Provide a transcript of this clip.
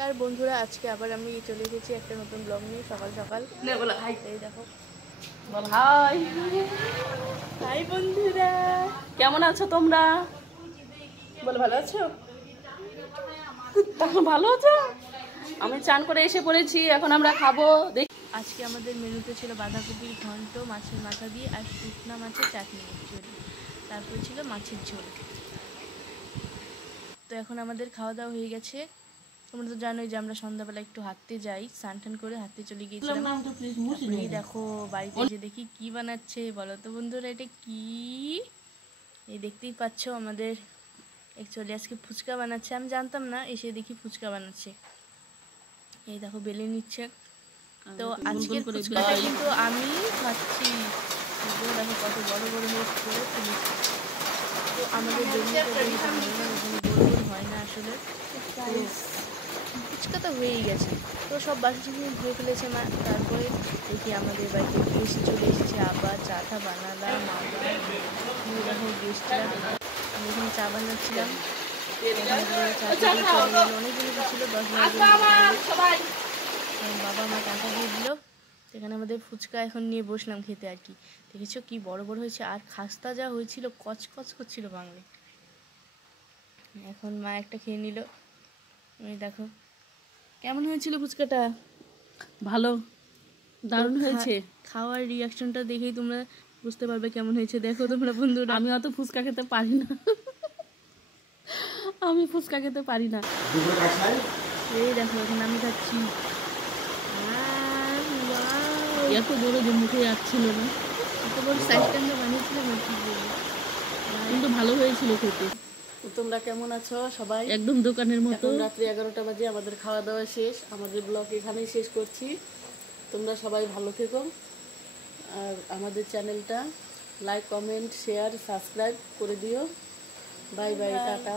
নমস্কার বন্ধুরা, আজকে আবার আমি চলে এসেছি একটা নতুন ব্লগ নিয়ে। সকাল সকাল এই দেখো, বল হাই। হাই বন্ধুরা, কেমন আছো তোমরা? বল ভালো আছো? ভালো আছো? আমি চান করে এসে পড়েছি, এখন আমরা খাবো। আজকে আমাদের মেনুতে ছিল বাঁধাকপির ঘন্ট মাছের মাথা দিয়ে আর শুকনা মাছের চাটনি অ্যাকচুয়ালি, তারপরে ছিল মাছের ঝোল। তো এখন আমাদের খাওয়া দাওয়া হয়ে গেছে। তোমরা তো জানোই যে আমরা সন্ধ্যাবেলা একটু হাঁটতে যাই, স্নান টান করে হাঁটতে চলে গিয়েছিলাম। এই দেখো বাড়িতে এসে দেখি কি বানাচ্ছে, বলো তো বন্ধুরা এটা কি? এই দেখতেই পাচ্ছ আমাদের অ্যাকচুয়ালি আজকে ফুচকা বানাচ্ছে। আমি জানতাম না, এসে দেখি ফুচকা বানাচ্ছে। এই দেখো বেলে নিচ্ছে। তো আজকের ফুচকাটা কিন্তু আমি খাচ্ছি। দেখো কত বড় বড় করে ফেলেছি। তো আমাদের বেলুনটা গোল গোল হয় না আসলে, ফুচকা তো হয়েই গেছে। তো সব বাসন ধুয়ে ফেলেছে মা। তারপরে দেখি আমাদের বাড়িতে গেস্ট চলে এসেছে, আবার চাটা বানালাম। আবার দেখো গেস্টরা, আমি এখানে চা বানাচ্ছিলাম। অনেকগুলো ছিল, 10-12 বাবা মা টাকা দিয়ে দিল। সেখানে আমাদের ফুচকা এখন নিয়ে বসলাম খেতে আর কি। দেখেছো কি বড় বড় হয়েছে, আর খাস্তা যা হয়েছিল, কচকচ করছিল বাংলায়। এখন মা একটা খেয়ে নিল। এই দেখো কেমন হয়েছিল ফুচকাটা? ভালো, দারুণ হয়েছে। খাওয়ার রিয়াকশনটা দেখেই তোমরা বুঝতে পারবে কেমন হয়েছে। দেখো তোমরা বন্ধুরা, আমি অত ফুচকা খেতে পারি না, আমি ফুচকা খেতে পারি না। এই দেখো এখন আমি খাচ্ছি। এত বড় যে মুখে যাচ্ছিল না, এত বড় সাইজটা আমরা বানিয়েছিলাম আর কি বলবো, কিন্তু ভালো হয়েছিল খেতে। তোমরা কেমন আছো সবাই? একদম দোকানের মতো। রাত্রি 11টা বাজে, আমাদের খাওয়া দাওয়া শেষ। আমাদের ব্লগ এখানেই শেষ করছি। তোমরা সবাই ভালো থেকো, আর আমাদের চ্যানেলটা লাইক, কমেন্ট, শেয়ার, সাবস্ক্রাইব করে দিও। Bye bye, tata.